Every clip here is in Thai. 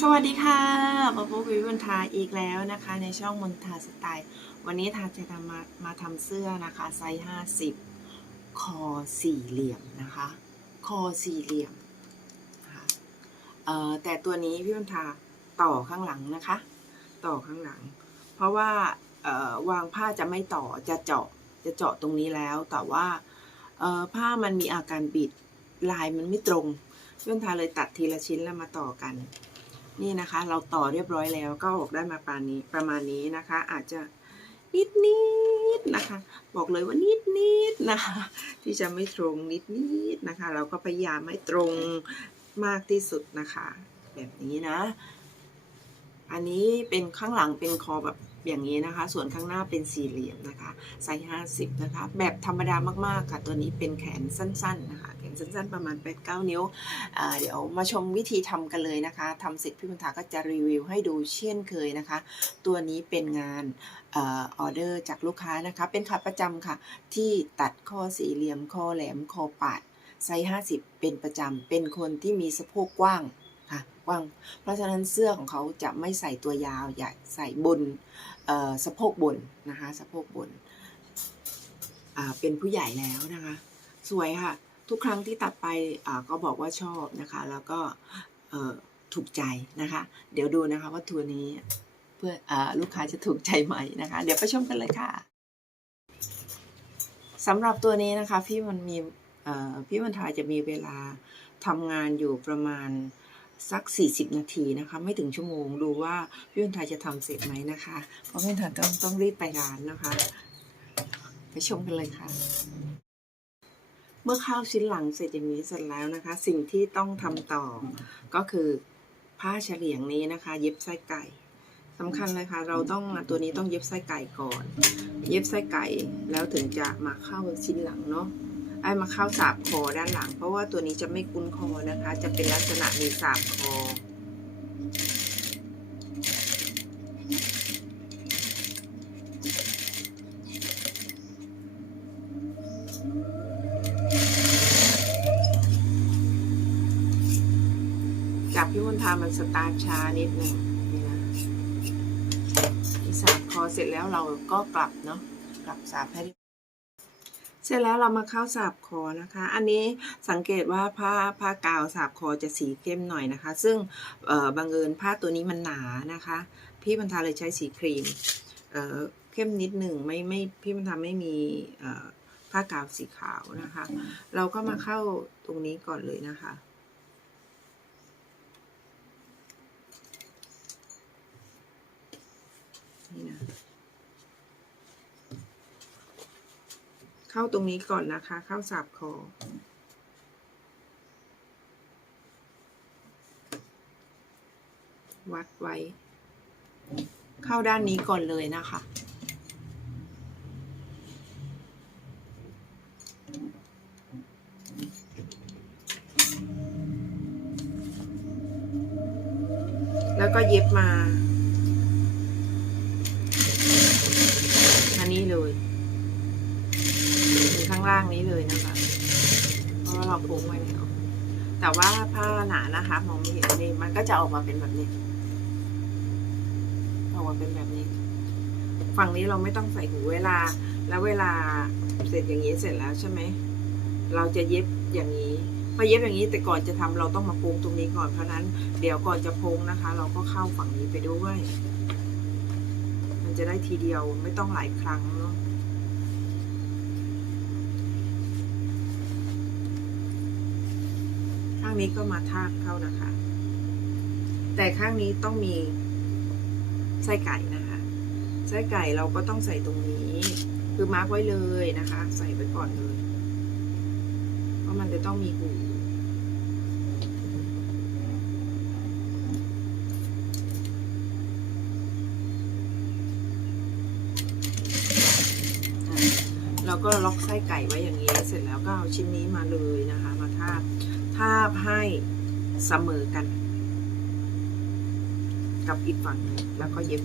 สวัสดีค่ะมาพบกับวิวันทาอีกแล้วนะคะ ในช่องมนทาสไตล์ วันนี้ทาจะทำมามาทำเสื้อนะคะไซส์50คอสี่เหลี่ยมนะคะ คอสี่เหลี่ยมนะคะเอ่อแต่ตัวนี้พี่วันทาต่อข้างหลังนะคะ ต่อข้างหลัง เพราะว่าเอ่อวางผ้าจะไม่ต่อจะเจาะจะเจาะตรงนี้แล้ว แต่ว่าเอ่อผ้ามันมีอาการบิดลายมันไม่ตรงพี่วันทาเลยตัดทีละชิ้นแล้วมาต่อกัน นี่นะคะ เราต่อเรียบร้อยแล้วก็ออกได้มาปานนี้ประมาณนี้นะคะ อาจจะนิดนิดนะคะ บอกเลยว่านิดนิดนะคะ ที่จะไม่ตรงนิดนิดนะคะ เราก็พยายามให้ตรงมากที่สุดนะคะ แบบนี้นะ อันนี้เป็นข้างหลังเป็นคอแบบ อย่างนี้นะคะ ส่วนข้างหน้าเป็นสี่เหลี่ยมนะคะไซส์ห้าสิบนะคะ แบบธรรมดามากๆค่ะ ตัวนี้เป็นแขนสั้นๆนะคะแขนสั้นๆประมาณ 8 9 นิ้ว เดี๋ยวมาชมวิธีทำกันเลยนะคะทำเสร็จพี่บุญถาก็จะรีวิวให้ดูเช่นเคยนะคะ ตัวนี้เป็นงานออเดอร์จากลูกค้านะคะ เป็นขาประจำค่ะ ที่ตัดข้อสี่เหลี่ยม ข้อแหลมคอปาดไซส์50 เป็นประจำ เป็นคนที่มีสะโพกกว้างค่ะกว้าง เพราะฉะนั้นเสื้อของเขาจะไม่ใส่ตัวยาว อยากใส่บน สะโพกบนนะคะสะโพกบนอ่าเป็นผู้ใหญ่แล้วนะคะ สวยค่ะ ทุกครั้งที่ตัดไปก็บอกว่าชอบนะคะ แล้วก็ถูกใจนะคะ เดี๋ยวดูนะคะว่าตัวนี้เพื่ออลูกค้าจะถูกใจไหมนะคะ เดี๋ยวไปชมกันเลยค่ะสำหรับตัวนี้นะคะ พี่มันมีพี่มันทายจะมีเวลาทำงานอยู่ประมาณ สัก 40 นาทีนะคะ ไม่ถึงชั่วโมงดูว่าพี่วันทายจะทำเสร็จไหมนะคะ เพราะพี่วันทายต้องต้องรีบไปร้านนะคะ ไปชมกันเลยค่ะ เมื่อข้าวชิ้นหลังเสร็จอย่างนี้เสร็จแล้วนะคะ สิ่งที่ต้องทำต่อก็คือผ้าเฉลียงนี้นะคะ เย็บไส้ไก่สำคัญเลยค่ะ เราต้องตัวนี้ต้องเย็บไส้ไก่ก่อน เย็บไส้ไก่แล้วถึงจะมาเข้าชิ้นหลังเนาะ ไอ้มาเข้าสาบคอด้านหลัง เพราะว่าตัวนี้จะไม่คุ้นคอนะคะ จะเป็นลักษณะมีสาบคอจากพี่มณฑามันสตาร์ช้านิดนึงนี่นะสาบคอเสร็จแล้วเราก็กลับเนาะกลับสาบให้ เสร็จแล้วเรามาเข้าสาบคอนะคะ อันนี้สังเกตว่าผ้าผ้ากาวสาบคอจะสีเข้มหน่อยนะคะ ซึ่งบังเอิญผ้าตัวนี้มันหนานะคะ พี่บรรทาเลยใช้สีครีมเเข้มนิดหนึ่งไม่ไม่พี่บรรทาไม่มีผ้ากาวสีขาวนะคะ เราก็มาเข้าตรงนี้ก่อนเลยนะคะนี่นะ เข้าตรงนี้ก่อนนะคะ เข้าสับคอ วัดไว้ เข้าด้านนี้ก่อนเลยนะคะแล้วก็เย็บมา อันนี้เลย ล่างนี้เลยนะคะ เพราะว่าเราพุงไว้แล้วแต่ว่าผ้าหนานะคะมองไม่เห็นนี่มันก็จะออกมาเป็นแบบนี้ออกมาเป็นแบบนี้ ฝั่งนี้เราไม่ต้องใส่หูเวลา แล้วเวลาเสร็จอย่างนี้เสร็จแล้วใช่ไหมเราจะเย็บอย่างนี้พอเย็บอย่างนี้แต่ก่อนจะทำเราต้องมาพุงตรงนี้ก่อนเพราะนั้น เดี๋ยวก่อนจะพุงนะคะ เราก็เข้าฝั่งนี้ไปด้วย มันจะได้ทีเดียวไม่ต้องหลายครั้งเนาะ ข้างนี้ก็มาทากเข้านะคะ แต่ข้างนี้ต้องมีไส้ไก่นะคะไส้ไก่เราก็ต้องใส่ตรงนี้ คือมาร์กไว้เลยนะคะ ใส่ไว้ก่อนเลยเพราะมันจะต้องมีหูเราก็ล็อกไส้ไก่ไว้อย่างนี้ เสร็จแล้วก็เอาชิ้นนี้มาเลยนะคะ มาทาบ ทาบให้เสมอกัน กับอีกฝั่งนึงแล้วก็เย็บ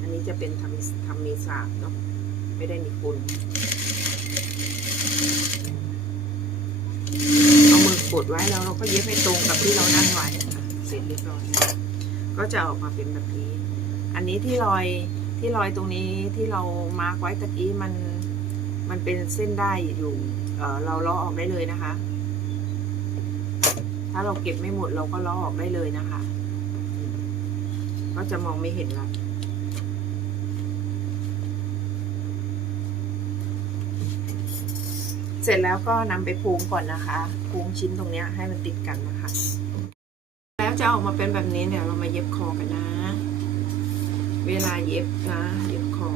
อันนี้จะเป็นทำทำมีสาบเนาะไม่ได้มีคุณเอามือกดไว้แล้วเราก็เย็บให้ตรงกับที่เรานั่งไว้เสร็จเรียบร้อยก็จะออกมาเป็นแบบนี้ อันนี้ที่รอย ที่รอยตรงนี้ที่เรามาร์กไว้ตะกี้มันมันเป็นเส้นได้อยู่เเราล้อออกได้เลยนะคะ ถ้าเราเก็บไม่หมดเราก็ล้อออกได้เลยนะคะ ก็จะมองไม่เห็นละเสร็จแล้วก็นำไปพูงก่อนนะคะพูงชิ้นตรงนี้ให้มันติดกันนะคะ แล้วจะออกมาเป็นแบบนี้เดี๋ยเรามาเย็บคอกันนะ เวลาเย็บนะเย็บคอ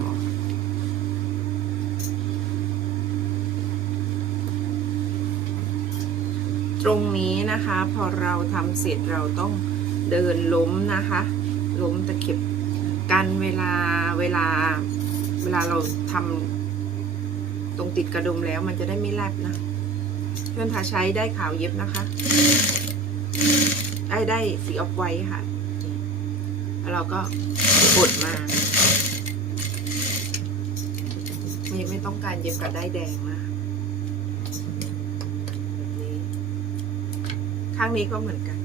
ตรงนี้นะคะ พอเราทำเสร็จเราต้องเดินล้มนะคะ ล้มตะเข็บกันเวลาเวลาเวลาเราทำตรงติดกระดุมแล้วมันจะได้ไม่แลบนะเพื่อนทาใช้ได้ขาวเย็บนะคะ ได้ได้สีออกไว้ค่ะ แล้วเราก็กดมาไม่ไม่ต้องการเย็บกับได้แดงนะแบบนี้ ข้างนี้ก็เหมือนกัน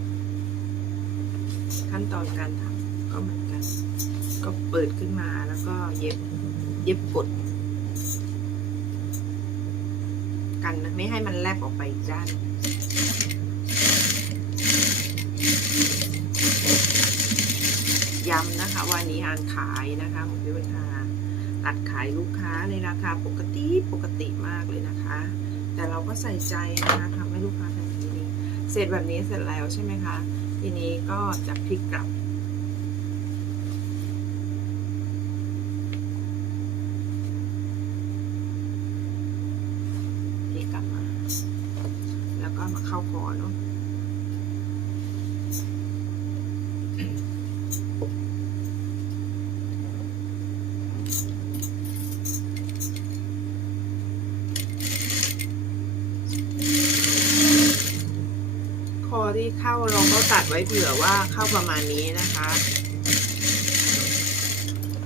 ขั้นตอนการทำก็เหมือนกัน ก็เปิดขึ้นมาแล้วก็เย็บเย็บกด กันนะไม่ให้มันแลบออกไปอีกด้าน ย้ำนะคะวันนี้อ่านขายนะคะของพิวทาอัดขายลูกค้าในราคาปกติปกติมากเลยนะคะ แต่เราก็ใส่ใจนะคะทำให้ลูกค้าทันนี้เสร็จแบบนี้เสร็จแล้วใช่ไหมคะ ทีนี้ก็จะพลิกกลับ พลิกกลับมา แล้วก็มาเข้าคอเนาะ คอที่ เข้าเราก็ตัดไว้เผื่อว่าเข้าประมาณนี้นะคะ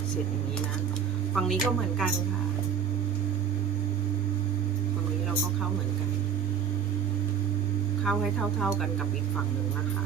เสร็จอย่างนี้นะ ฝั่งนี้ก็เหมือนกันค่ะ ฝั่งนี้เราก็เข้าเหมือนกัน เข้าให้เท่า ๆกันกับอีกฝั่งหนึ่งนะคะ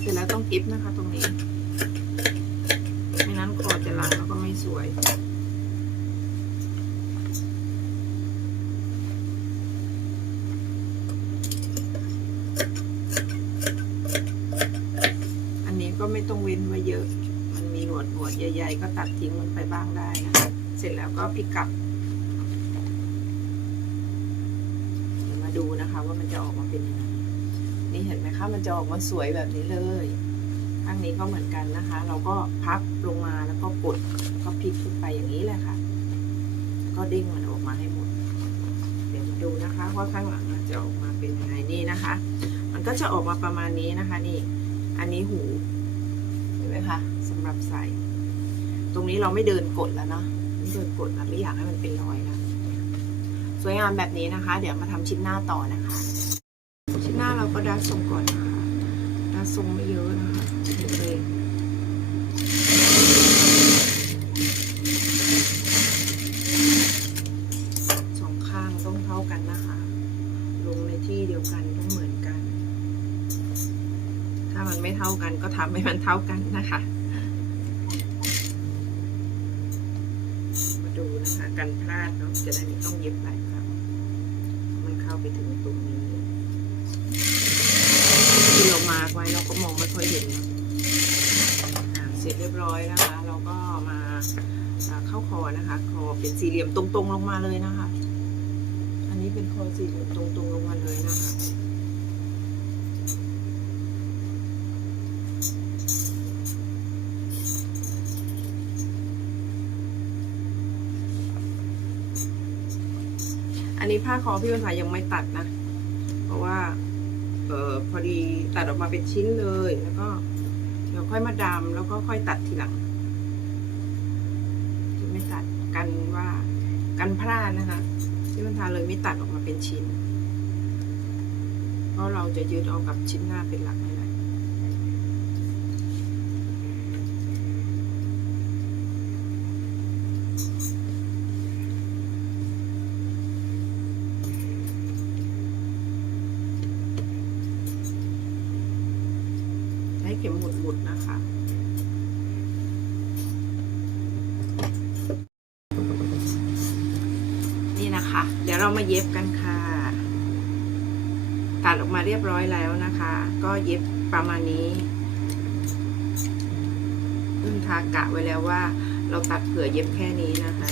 เสร็จแล้วต้องกิฟนะคะ ตรงนี้ ไม่นั้นคอจะหลังแล้วก็ไม่สวย อันนี้ก็ไม่ต้องเว้นไว้เยอะ มันมีหนวดหนวดใหญ่ๆ ก็ตัดทิ้งมันไปบ้างได้นะคะ เสร็จแล้ว ก็พลิกกลับ มาดูนะคะว่ามันจะออกมาเป็นยังไง นี่เห็นไหมคะ มันจะออกมาสวยแบบนี้เลยข้างนี้ก็เหมือนกันนะคะ เราก็พับลงมาแล้วก็กดแล้วก็พลิกขึ้นไปอย่างนี้แหละค่ะ ก็เด้งมันออกมาให้หมด เดี๋ยวมาดูนะคะว่าข้างหลังจะออกมาเป็นยังไงนี่นะคะ มันก็จะออกมาประมาณนี้นะคะ นี่ อันนี้หูเห็นไหมคะสำหรับใส่ ตรงนี้เราไม่เดินกดแล้วเนาะ ไม่เดินกดแล้วไม่อยากให้มันเป็นรอยแล้วสวยงามแบบนี้นะคะ เดี๋ยวมาทำชิ้นหน้าต่อนะคะ ชิ้นหน้าเราก็ดัดทรงก่อนนะคะดัดทรงไม่เยอะนะคะเล็กๆสองข้างต้องเท่ากันนะคะ ลงในที่เดียวกันต้องเหมือนกัน ถ้ามันไม่เท่ากันก็ทำให้มันเท่ากันนะคะ มา ดูนะคะกันพลาดเนาะจะได้ไม่ต้องเย็บหลายครั้งมันเข้าไปถึงตรงนี้ที่เรามาไว้เราก็มองไม่ค่อยเห็นเนะเสร็จเรียบร้อยนะคะ เราก็มาเข้าคอนะคะ คอเป็นสี่เหลี่ยมตรงๆลงมาเลยนะคะ อันนี้เป็นคอสี่เหลี่ยมตรงๆลงมาเลยนะคะ ผ้าคอพี่วันถ่ายังไม่ตัดนะ เพราะว่า เออพอดีตัดออกมาเป็นชิ้นเลยแล้วก็เดี๋ยวค่อยมาดามแล้วก็ค่อยตัดทีหลังจะไม่ตัดกันว่ากันพลาดนะคะพี่วันทาเลยไม่ตัดออกมาเป็นชิ้น เพราะเราจะยึดเอากับชิ้นหน้าเป็นหลัก หละใช้เข็มหมุดๆนะคะนี่นะคะ เดี๋ยวเรามาเย็บกันค่ะ ตัดออกมาเรียบร้อยแล้วนะคะ ก็เย็บประมาณนี้พึ่งทากะไว้แล้วว่าเราตัดเผื่อเย็บแค่นี้นะคะ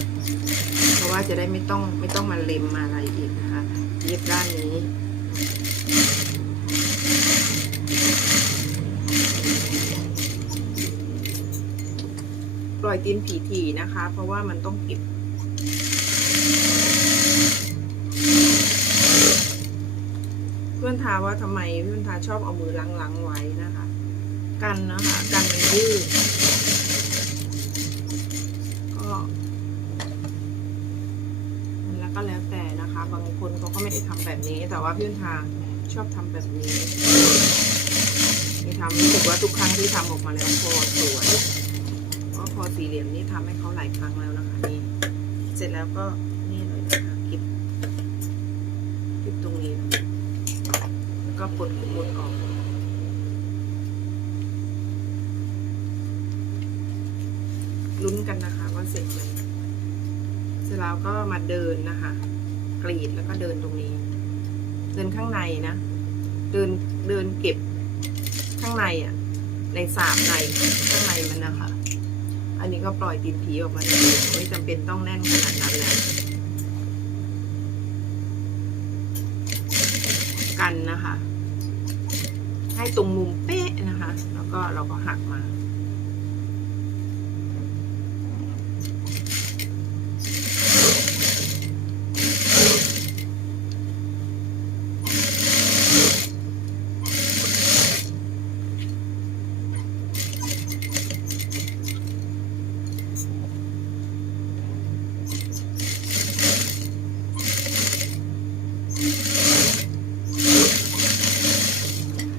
เพราะว่าจะได้ไม่ต้องไม่ต้องมาเล็มมาอะไรอีกนะคะ เย็บด้านนี้ ปล่อยตีนผีทีนะคะ เพราะว่ามันต้องเก็บเพื่อนทาว่าทำไมเพื่อนทาชอบเอามือล้างๆไว้นะคะ กันนะคะกันมันยืดก็แล้วก็แล้วแต่นะคะ บางคนเขาก็ไม่ได้ทำแบบนี้ แต่ว่าเพื่อนทาชอบทำแบบนี้มีทำรู้สึกว่าทุกครั้งที่ทำออกมาแล้วพอสวย พราพอสี่เหลี่ยมนี่ทำให้เขาหลายครั้งแล้วนะคะนี่เสร็จแล้วก็นี่เลยนะคะคลิปคลิปตรงนี้นะแล้วก็ปลดหมดออกลุ้นกันนะคะว่าเสร็จไหมเสร็จแล้วก็มาเดินนะคะ กรีดแล้วก็เดินตรงนี้ เดินข้างในนะ เดินเดินเก็บข้างในอะ ในสามในข้างในมันนะคะ อันนี้ก็ปล่อยตีนผีออกมาเลยไม่จำเป็นต้องแน่นขนาดนั้นแล้วกันนะคะ ให้ตรงมุมเป๊ะนะคะ แล้วก็เราก็หักมา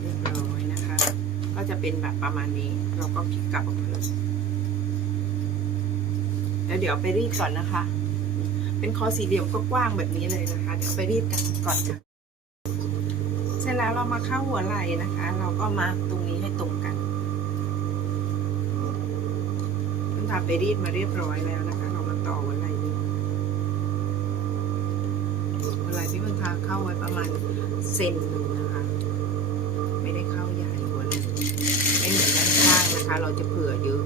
เรียบร้อยนะคะ ก็จะเป็นแบบประมาณนี้ เราก็พลิกกลับออกมาเลยแล้วเดี๋ ยวไปรีดก่อนนะคะ เป็นคอสี่เหลี่ยมก็กว้างแบบนี้เลยนะคะ เดี๋ยวไปรีดกันก่อนค่ะเสร็จแล้วเรามาเข้าหัวไหล่นะคะ เราก็มาตรงนี้ให้ตรงกันคุณทาไปรีดมาเรียบร้อยแล้วนะคะ เรามาต่อหัวไหล่นี้หัวไหล่ที่คุณทาเข้าไว้ประมาณเซนหนึ่งนะคะ ไม่ได้เข้าใหญ่หัวไหล่ไม่เหมือนด้านข้างนะคะ เราจะเผื่อเยอะ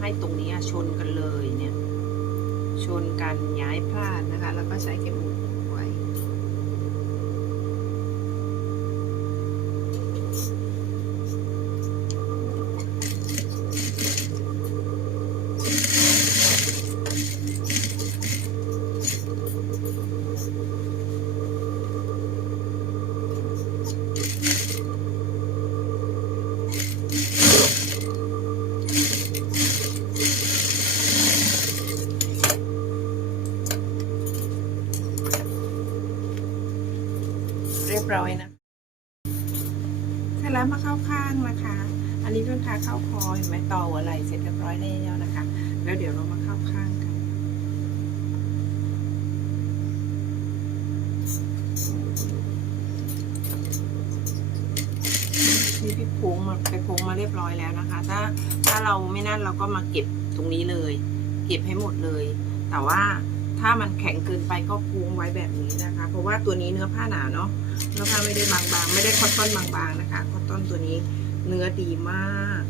ให้ตรงนี้ชนกันเลยเนี่ย ชนกันย้ายพลาดนะคะ แล้วก็ใช้เข็มหมุด ข้างนะคะ อันนี้เพื่อนทาเข้าคอเห็นไหมต่อหัวไหล่เสร็จเรียบร้อยแล้วนะคะ แล้วเดี๋ยวเรามาเข้าข้างกัน นี่พี่พงมาไปพงมาเรียบร้อยแล้วนะคะ ถ้าถ้าเราไม่นั่นเราก็มาเก็บตรงนี้เลย เก็บให้หมดเลย แต่ว่า ถ้ามันแข็งเกินไปก็โค้งไว้แบบนี้นะคะ เพราะว่าตัวนี้เนื้อผ้าหนาเนาะเนื้อผ้าไม่ได้บางๆ ไม่ได้คอตตอนบางๆนะคะคอตตอนตัวนี้เนื้อดีมาก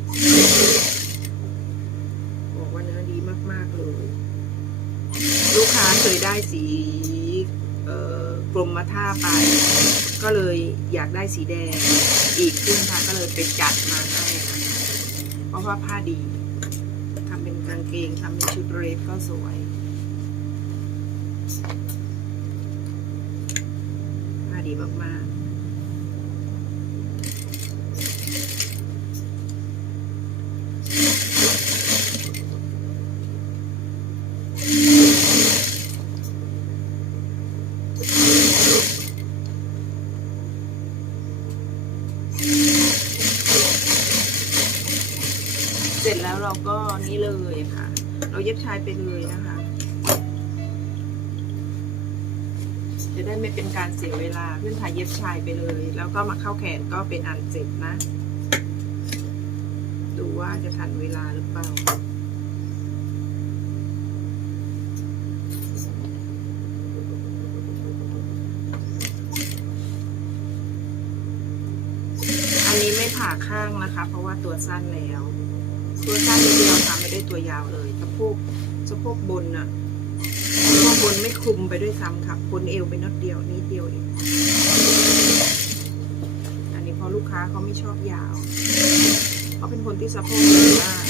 บอกว่าเนื้อดีมากๆเลย ลูกค้าเคยได้สีกรมมาท่าไป ก็เลยอยากได้สีแดงอีกซึ่งค่ะก็เลยไปจัดมาให้เพราะว่าผ้าดีทำเป็นกางเกงทำเป็นชุดเดรสก็สวย ผ้าดีมากๆเสร็จแล้วเราก็นี่เลยค่ะ เราเย็บชายไปเลยนะคะ จะได้ไม่เป็นการเสียเวลาเพื่อนถ่ายเย็บชายไปเลย แล้วก็มาเข้าแขนก็เป็นอันเสร็จนะ ดูว่าจะทันเวลาหรือเปล่าอันนี้ไม่ผ่าข้างนะคะ เพราะว่าตัวสั้นแล้ว ตัวสั้นนิดเดียวค่ะไม่ได้ตัวยาวเลยสะโพกสะโพกบนน่ะสะโพ นไม่คลุมไปด้วยซ้ำค่ะบนเอวไปนิดเดียวนิดเดียวเองอันนี้เพราะลูกค้าเขาไม่ชอบยาวเขาเป็นคนที่สะโพกมาก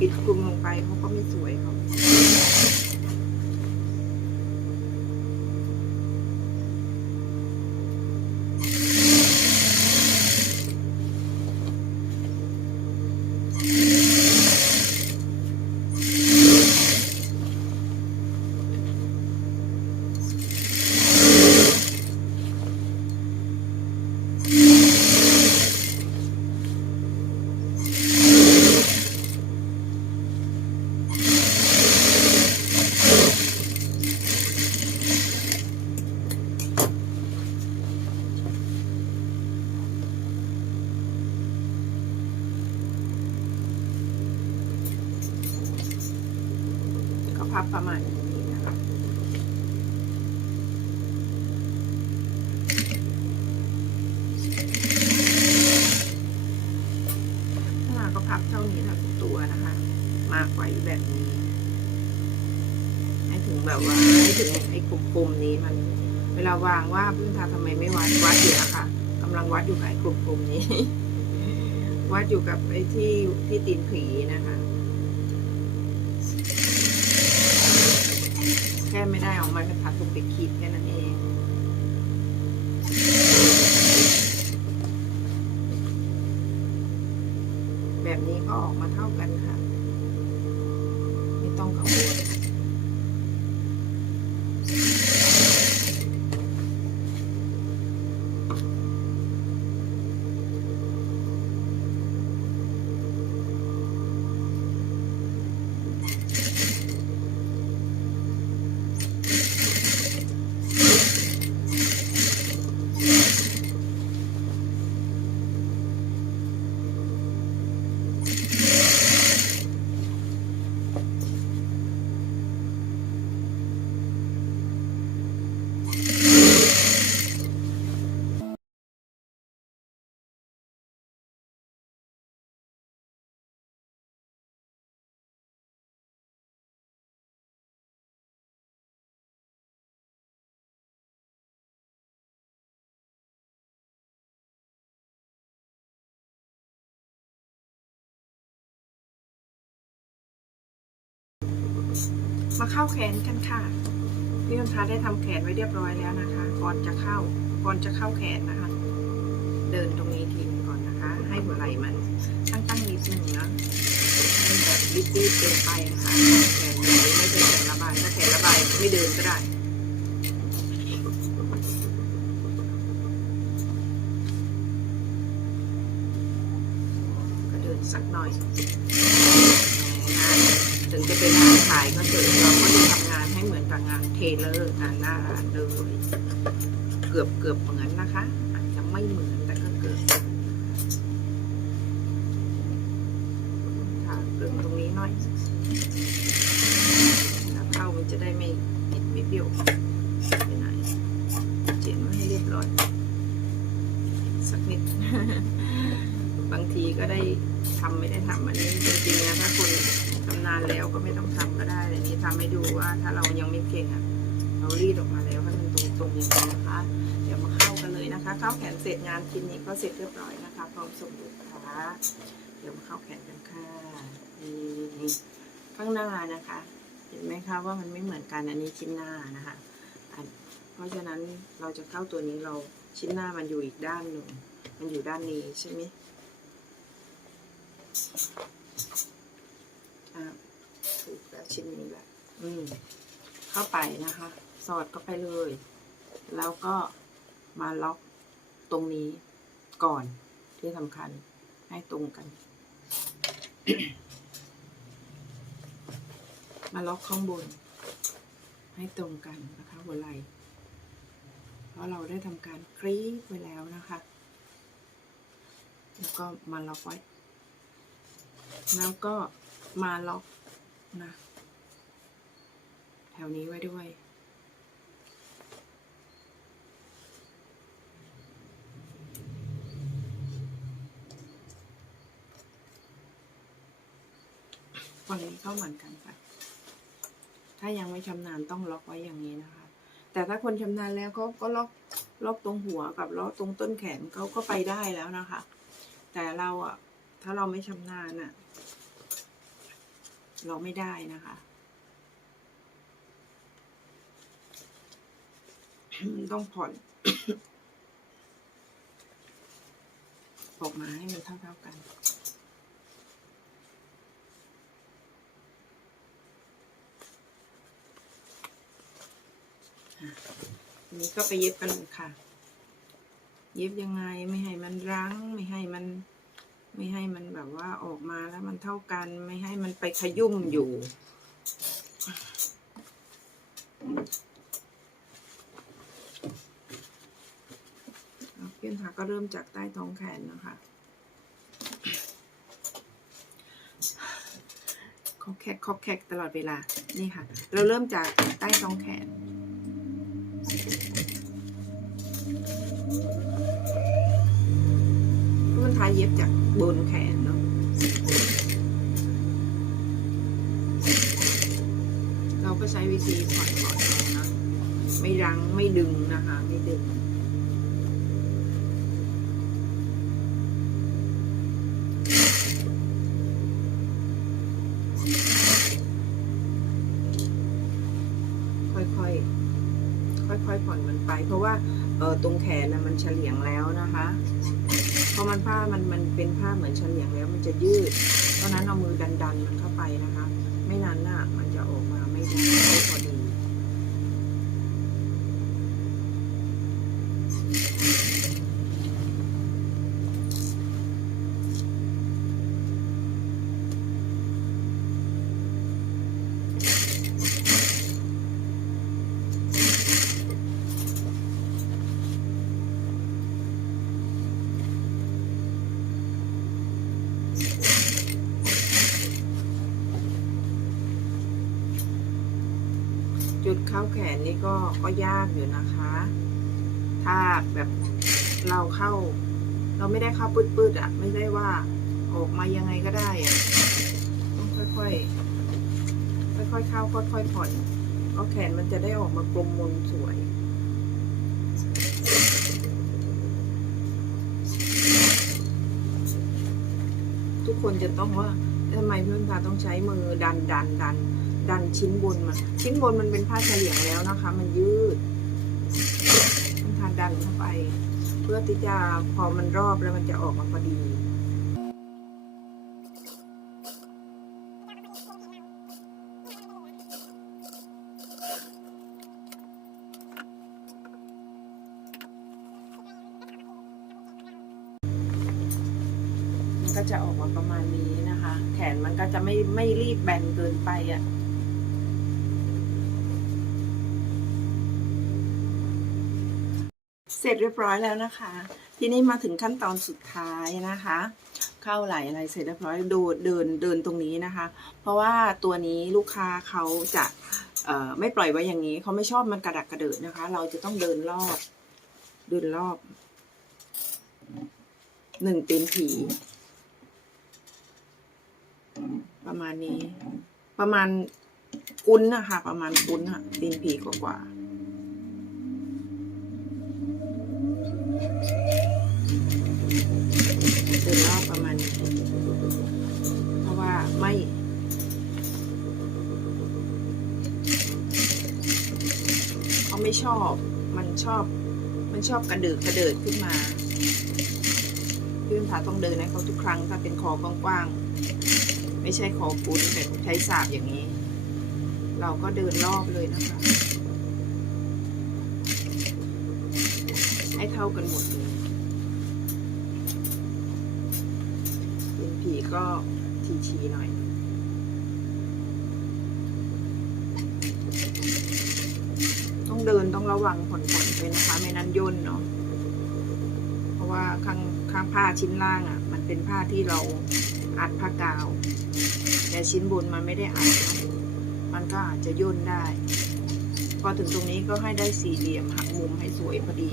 ปิดคลุมลงไปเขาก็ไม่สวยเขา มากไว้แบบนี้ให้ถึงแบบว่าให้ถึงไอ้กลมๆนี้มัน เวลาวางว่าพื้นทาทำไมไม่วัดวัดอยู่นะคะกำลังวัดอยู่กับไอ้กลมๆนี้ วัดอยู่กับไอ้ที่ที่ตีนผีนะคะแค่ไม่ได้เอาไม้บรรทัดถูกไปขีดแค่นั้นเองแบบนี้ก็ออกมาเท่ากันค่ะ ไม่ต้ มาเข้าแขนกันค่ะพี่วันทาได้ทำแขนไว้เรียบร้อยแล้วนะคะ ก่อนจะเข้า ก่อนจะเข้าแขนนะคะ เดินตรงนี้ทีนึงก่อนนะคะ ให้หัวไหล่มันตั้งตั้งนิดนึงนะไม่แบบรีบๆเกินไปนะคะแขนแบบนี้ไม่เป็นแขนระบายถ้าแขนระบายไม่เดินก็ได้ก็เดินสักหน่อยงานถึงจะเป็น เทเลอร์งานหน้าร้านเลย เกือบเกือบเหมือนนะคะ อาจจะไม่เหมือน เดี๋ยวมาเข้าแขนกันค่ะนี่ข้างหน้านะคะ เห็นไหมคะว่ามันไม่เหมือนกันอันนี้ชิ้นหน้านะคะเพราะฉะนั้นเราจะเข้าตัวนี้เราชิ้นหน้ามันอยู่อีกด้านหนึ่งมันอยู่ด้านนี้ใช่ไหมอ่าถูกแล้วชิ้นนี้แหละอืมเข้าไปนะคะ สอดเข้าไปเลย แล้วก็มาล็อกตรงนี้ก่อนที่สำคัญ ให้ตรงกัน มาล็อกข้างบน ให้ตรงกันนะคะหัวไหล่เพราะเราได้ทำการคลีปไว้แล้วนะคะ แล้วก็มาล็อกไว้ แล้วก็มาล็อกนะ แถวนี้ไว้ด้วย ฝั่งนี้ก็เหมือนกันค่ะ ถ้ายังไม่ชำนาญต้องล็อกไว้อย่างนี้นะคะ แต่ถ้าคนชำนาญแล้วเขาก็ล็อกล็อกตรงหัวกับล็อกตรงต้นแขนเขาก็ไปได้แล้วนะคะ แต่เราอะ ถ้าเราไม่ชำนาญอะ เราไม่ได้นะคะต้องผ่อน ออกมาให้มันเท่าๆกัน นี้ก็ไปเย็บกันเลยค่ะ เย็บยังไงไม่ให้มันรั้ง ไม่ให้มัน ไม่ให้มันแบบว่าออกมาแล้วมันเท่ากัน ไม่ให้มันไปขยุ่มอยู่เพื่อนค่ะก็เริ่มจากใต้ท้องแขนนะคะคอกแคกคอกแคกตลอดเวลา นี่ค่ะ เราเริ่มจากใต้ท้องแขน มันทาเย็บจากบนแขนเนาะเราก็ใช้วิธีผ่อนผ่อนเอานะ ไม่รั้งไม่ดึงนะคะ ไม่ดึง ตรงแขนนะมันเฉลียงแล้วนะคะเพราะมันผ้ามันมันเป็นผ้าเหมือนเฉลียงแล้วมันจะยืด เพราะนั้นเอามือดันดันมันเข้าไปนะคะ ไม่นั้นน่ะมันจะออก เข้าแขนนี่ก็ก็ยากอยู่นะคะ ถ้าแบบเราเข้า เราไม่ได้เข้าปืดๆอะ ไม่ได้ว่าออกมายังไงก็ได้อะต้องค่อยๆค่อยๆเข้าค่อยๆผ่อนเพราะแขนมันจะได้ออกมากลมมนสวยทุกคนจะต้องว่าทำไมเพื่อนพาต้องใช้มือดันดันดัน ดันชิ้นบนมันชิ้นบนมันเป็นผ้าเฉลียงแล้วนะคะ มันยืดมันทาดันเข้าไป เพื่อที่จะพอมันรอบแล้วมันจะออกมาพอดีมันก็จะออกมาประมาณนี้นะคะ แขนมันก็จะไม่ไม่รีบแบนเกินไปอะ่ะ เสร็จเรียบร้อยแล้วนะคะ ทีนี้มาถึงขั้นตอนสุดท้ายนะคะ เข้าไหลอะไรเสร็จเรียบร้อยดูเดินเดินตรงนี้นะคะ เพราะว่าตัวนี้ลูกค้าเขาจะไม่ปล่อยไว้อย่างนี้เขาไม่ชอบมันกระดักกระเดิดนะคะ เราจะต้องเดินรอบเดินรอบหนึ่งตีนผีประมาณนี้ ประมาณกุ้นนะคะ ประมาณกุ้นอะตีนผีกว่าๆ ชอบ มันชอบ มันชอบกระเดือกกระเดิดขึ้นมาพี่วินผาต้องเดินให้เขาทุกครั้งถ้าเป็นคอกว้างๆ ไม่ใช่คอคุ้นแบบใช้สาบอย่างนี้ เราก็เดินรอบเลยนะคะ ให้เท่ากันหมดเลยเป็นผีก็ทีๆหน่อย ต้อง เดินต้องระวังผลผลด้วยนะคะไม่นั้นย่นเนาะเพราะว่าข้างข้างผ้าชิ้นล่างอะ่ะ มันเป็นผ้าที่เราอัดผ้ากาว แต่ชิ้นบนมันไม่ได้อัดเนาะมันก็อาจจะย่นได้ พอถึงตรงนี้ก็ให้ได้สี่เหลี่ยมหักมุมให้สวยพอดี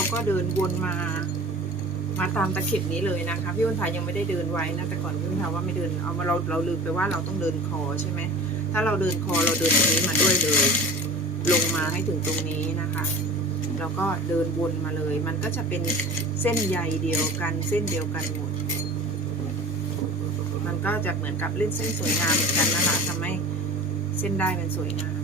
เราก็เดินวนมา มาตามตะเข็บนี้เลยนะคะ พี่วันทายังไม่ได้เดินไว้นะแต่ก่อนพี่วันทาว่าไม่เดินเอามาเราเราลืมไปว่าเราต้องเดินคอใช่ไหมถ้าเราเดินคอเราเดินตรงนี้มาด้วยเลย ลงมาให้ถึงตรงนี้นะคะแล้วก็เดินวนมาเลย มันก็จะเป็นเส้นใยเดียวกันเส้นเดียวกันหมด มันก็จะเหมือนกับเล่นเส้นสวยงามเหมือนกันนะคะทำให้เส้นได้มันสวยงาม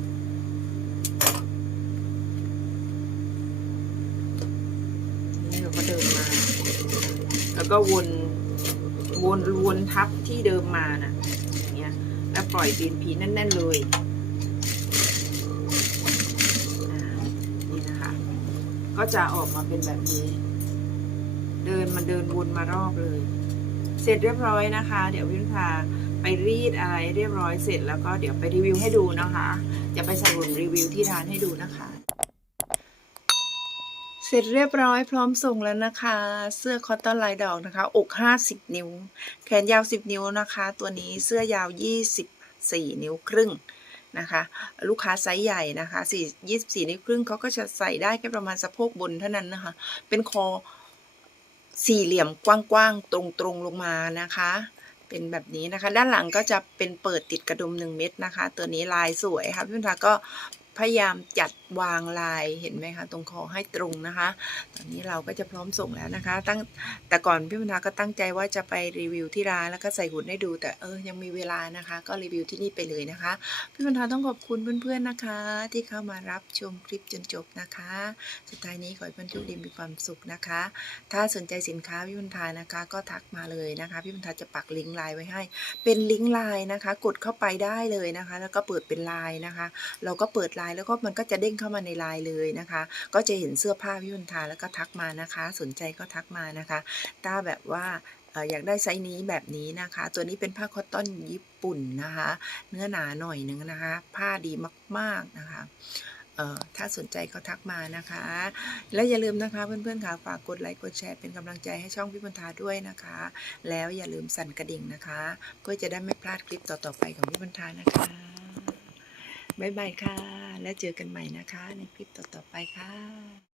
แล้วก็วนวนวนทับที่เดิมมานะอย่างเงี้ย แล้วปล่อยตีนผีแน่น ๆ เลยนี่นะคะ ก็จะออกมาเป็นแบบนี้ เดินมาเดินวนมารอบเลย เสร็จเรียบร้อยนะคะ เดี๋ยววินพาไปรีดอะไรเรียบร้อยเสร็จแล้วก็เดี๋ยวไปรีวิวให้ดูนะคะ จะไปส่หุ่นรีวิวที่ร้านให้ดูนะคะ เสร็จเรียบร้อยพร้อมส่งแล้วนะคะ เสื้อคอตตอนลายดอกนะคะ อก 50 นิ้ว แขนยาว 10 นิ้วนะคะ ตัวนี้เสื้อยาว 24 นิ้วครึ่งนะคะ ลูกค้าไซส์ใหญ่นะคะ4 24 นิ้วครึ่งเขาก็จะใส่ได้แค่ประมาณสะโพกบนเท่านั้นนะคะ เป็นคอสี่เหลี่ยมกว้างๆ ตรงๆ ลงมานะคะ เป็นแบบนี้นะคะ ด้านหลังก็จะเป็นเปิดติดกระดุมหนึ่งเม็ดนะคะ ตัวนี้ลายสวยค่ะพี่พุทธาก็พยายามจัดวางลายเห็นไหมคะ ตรงคอให้ตรงนะคะ ตอนนี้เราก็จะพร้อมส่งแล้วนะคะ ตั้งแต่ก่อนพี่พุทธาก็ตั้งใจว่าจะไปรีวิวที่ร้านแล้วก็ใส่หุ่นให้ดู แต่เออยังมีเวลานะคะ ก็รีวิวที่นี่ไปเลยนะคะ พี่พุทธาต้องขอบคุณเพื่อนๆนะคะ ที่เข้ามารับชมคลิปจนจบนะคะ สุดท้ายนี้ขอให้เพื่อนโชคดีมีความสุขนะคะ ถ้าสนใจสินค้าพี่บุญทานะคะ ก็ทักมาเลยนะคะ พี่บุญทาจะปักลิงก์ไลน์ไว้ให้ เป็นลิงก์ไลน์นะคะ กดเข้าไปได้เลยนะคะ แล้วก็เปิดเป็นไลน์นะคะ เราก็เปิดไลน์แล้วก็มันก็จะเด้งเข้ามาในไลน์เลยนะคะ ก็จะเห็นเสื้อผ้าพี่บุญทาแล้วก็ทักมานะคะ สนใจก็ทักมานะคะถ้าแบบว่าอยากได้ไซส์นี้แบบนี้นะคะ ตัวนี้เป็นผ้าคอตตอนญี่ปุ่นนะคะ เนื้อหนาหน่อยนึงนะคะ ผ้าดีมากๆนะคะเอ่อถ้าสนใจก็ทักมานะคะ และอย่าลืมนะคะเพื่อนๆค่ะฝากกดไลค์กดแชร์เป็นกำลังใจให้ช่องพี่บรรทาด้วยนะคะ แล้วอย่าลืมสั่นกระดิ่งนะคะ เพื่อจะได้ไม่พลาดคลิปต่อๆไปของพี่บรรทานะคะ บ๊ายบายค่ะ แล้วเจอกันใหม่นะคะ ในคลิปต่อๆไปค่ะ